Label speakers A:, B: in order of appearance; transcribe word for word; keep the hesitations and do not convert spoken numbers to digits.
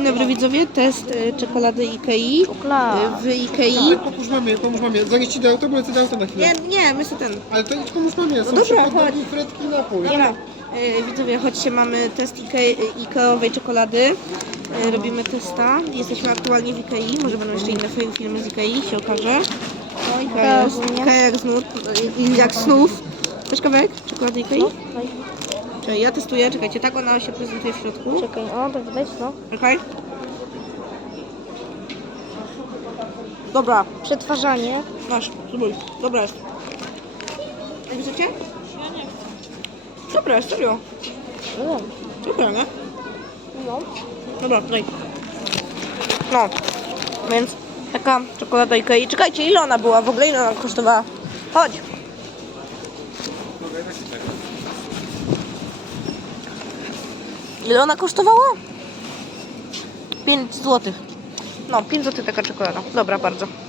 A: Dzień dobry widzowie, test y, czekolady Ikei
B: Czekolada.
A: y, w Ikei.
C: Tak, pomóż mamie, pomóż mamie. Zanieś ci do auta, bo lecę do auta na chwilę.
A: Nie, nie, my sobie ten.
C: Ale to idź pomóż mamie, są
A: dobra,
C: trzy hot
A: chodź.
C: dogi, frytki i napój.
A: Dobra, y, widzowie, chodźcie, mamy test Ikei, Ikeowej czekolady. Y, robimy testa. Jesteśmy aktualnie w Ikei, może będą jeszcze inne fi- filmy z Ikei, się okaże. No Ikea jest, Ikea jak znów, y, jak snów. Chcesz kawałek czekolady Ikei?
B: No, daj.
A: Czekaj, ja testuję, czekajcie, tak ona się prezentuje w środku.
B: Czekaj, o, to widać, no.
A: Okej. Dobra,
B: Przetwarzanie.
A: masz, spróbuj. Dobra jest. Jak chcecie? Ja nie chcę. Dobra jest, serio.
B: No,
A: Super, nie?
B: no.
A: Dobra, daj. No, więc taka czekolada Ikei. Czekajcie, ile ona była? W ogóle ile ona kosztowała? Chodź. Ile ona kosztowała? pięć złotych. No, pięć złotych taka czekolada. Dobra, bardzo.